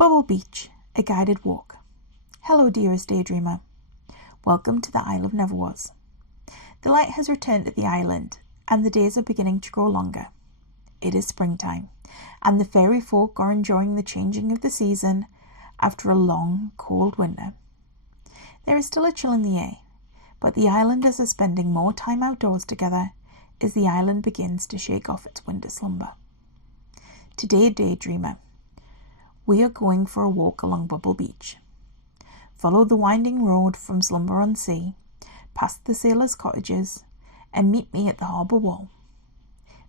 Bubble Beach, a guided walk. Hello dearest daydreamer. Welcome to the Isle of Neverwas. The light has returned to the island and the days are beginning to grow longer. It is springtime and the fairy folk are enjoying the changing of the season after a long, cold winter. There is still a chill in the air, but the islanders are spending more time outdoors together as the island begins to shake off its winter slumber. Today, daydreamer, we are going for a walk along Bubble Beach. Follow the winding road from Slumber-on-Sea, past the sailors' cottages, and meet me at the harbour wall.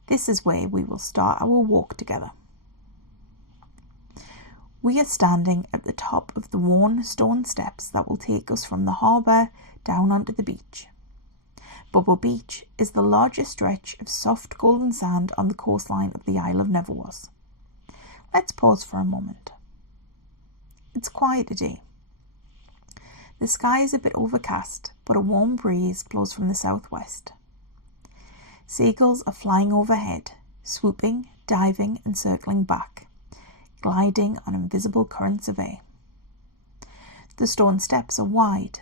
This is where we will start our walk together. We are standing at the top of the worn stone steps that will take us from the harbour down onto the beach. Bubble Beach is the largest stretch of soft golden sand on the coastline of the Isle of Neverwas. Let's pause for a moment. It's quiet today. The sky is a bit overcast, but a warm breeze blows from the southwest. Seagulls are flying overhead, swooping, diving and circling back, gliding on invisible currents of air. The stone steps are wide,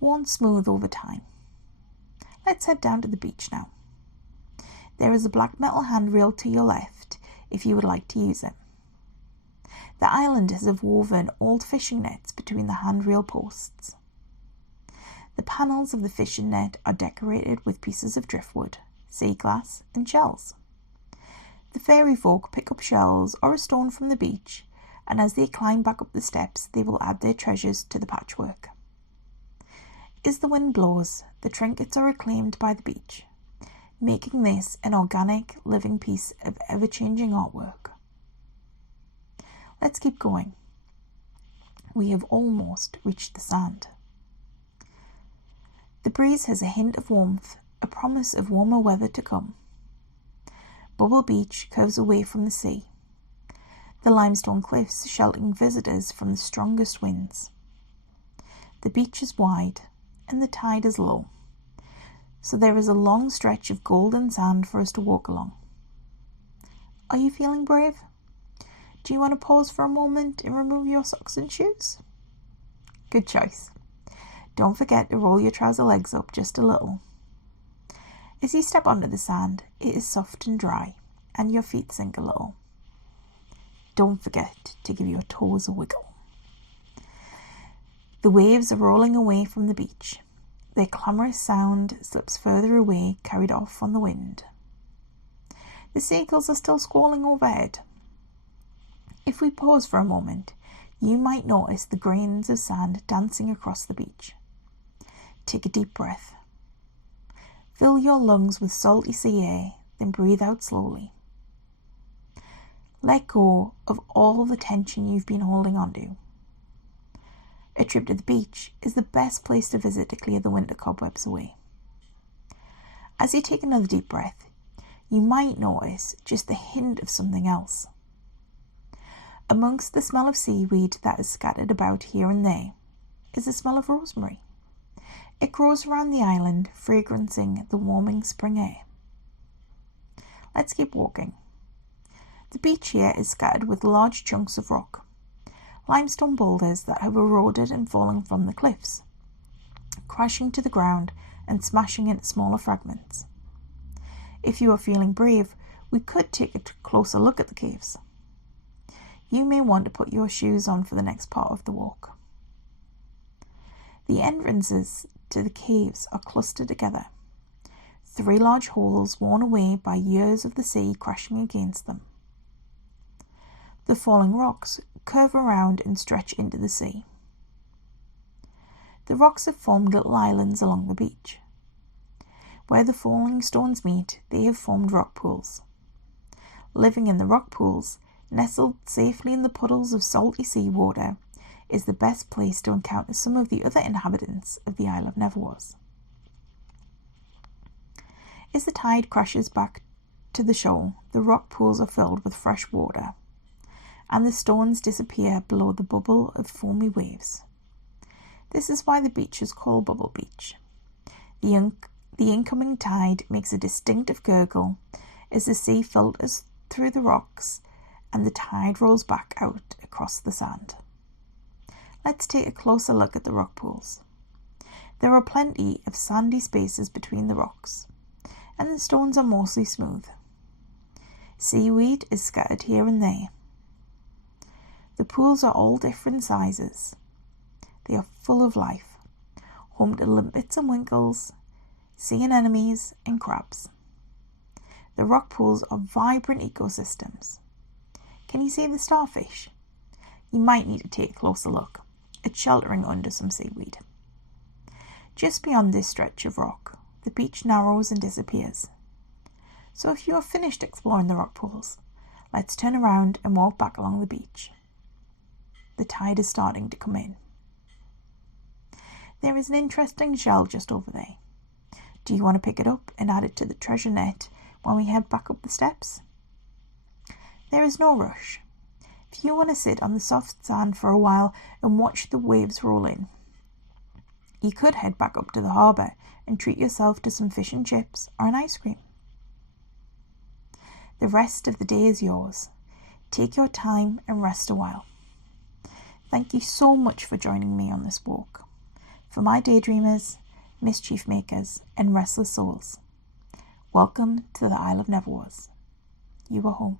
worn smooth over time. Let's head down to the beach now. There is a black metal handrail to your left if you would like to use it. The islanders have woven old fishing nets between the handrail posts. The panels of the fishing net are decorated with pieces of driftwood, sea glass and shells. The fairy folk pick up shells or a stone from the beach, and as they climb back up the steps they will add their treasures to the patchwork. As the wind blows, the trinkets are reclaimed by the beach, making this an organic, living piece of ever-changing artwork. Let's keep going. We have almost reached the sand. The breeze has a hint of warmth, a promise of warmer weather to come. Bubble Beach curves away from the sea, the limestone cliffs sheltering visitors from the strongest winds. The beach is wide and the tide is low, so there is a long stretch of golden sand for us to walk along. Are you feeling brave? Do you want to pause for a moment and remove your socks and shoes? Good choice. Don't forget to roll your trouser legs up just a little. As you step onto the sand, it is soft and dry, and your feet sink a little. Don't forget to give your toes a wiggle. The waves are rolling away from the beach. Their clamorous sound slips further away, carried off on the wind. The seagulls are still squalling overhead. If we pause for a moment, you might notice the grains of sand dancing across the beach. Take a deep breath. Fill your lungs with salty sea air, then breathe out slowly. Let go of all the tension you've been holding onto. A trip to the beach is the best place to visit to clear the winter cobwebs away. As you take another deep breath, you might notice just the hint of something else. Amongst the smell of seaweed that is scattered about here and there is the smell of rosemary. It grows around the island, fragrancing the warming spring air. Let's keep walking. The beach here is scattered with large chunks of rock, limestone boulders that have eroded and fallen from the cliffs, crashing to the ground and smashing into smaller fragments. If you are feeling brave, we could take a closer look at the caves. You may want to put your shoes on for the next part of the walk. The entrances to the caves are clustered together, 3 large holes worn away by years of the sea crashing against them. The falling rocks curve around and stretch into the sea. The rocks have formed little islands along the beach. Where the falling stones meet, they have formed rock pools. Living in the rock pools, nestled safely in the puddles of salty seawater, is the best place to encounter some of the other inhabitants of the Isle of Neverwas. As the tide crashes back to the shore, the rock pools are filled with fresh water, and the stones disappear below the bubble of foamy waves. This is why the beach is called Bubble Beach. The incoming tide makes a distinctive gurgle as the sea filters through the rocks and the tide rolls back out across the sand. Let's take a closer look at the rock pools. There are plenty of sandy spaces between the rocks, and the stones are mostly smooth. Seaweed is scattered here and there. The pools are all different sizes. They are full of life, home to limpets and winkles, sea anemones and crabs. The rock pools are vibrant ecosystems. Can you see the starfish? You might need to take a closer look. It's sheltering under some seaweed. Just beyond this stretch of rock, the beach narrows and disappears. So if you are finished exploring the rock pools, let's turn around and walk back along the beach. The tide is starting to come in. There is an interesting shell just over there. Do you want to pick it up and add it to the treasure net when we head back up the steps? There is no rush. If you want to sit on the soft sand for a while and watch the waves roll in, you could head back up to the harbour and treat yourself to some fish and chips or an ice cream. The rest of the day is yours. Take your time and rest a while. Thank you so much for joining me on this walk. For my daydreamers, mischief makers, and restless souls, welcome to the Isle of Neverwas. You are home.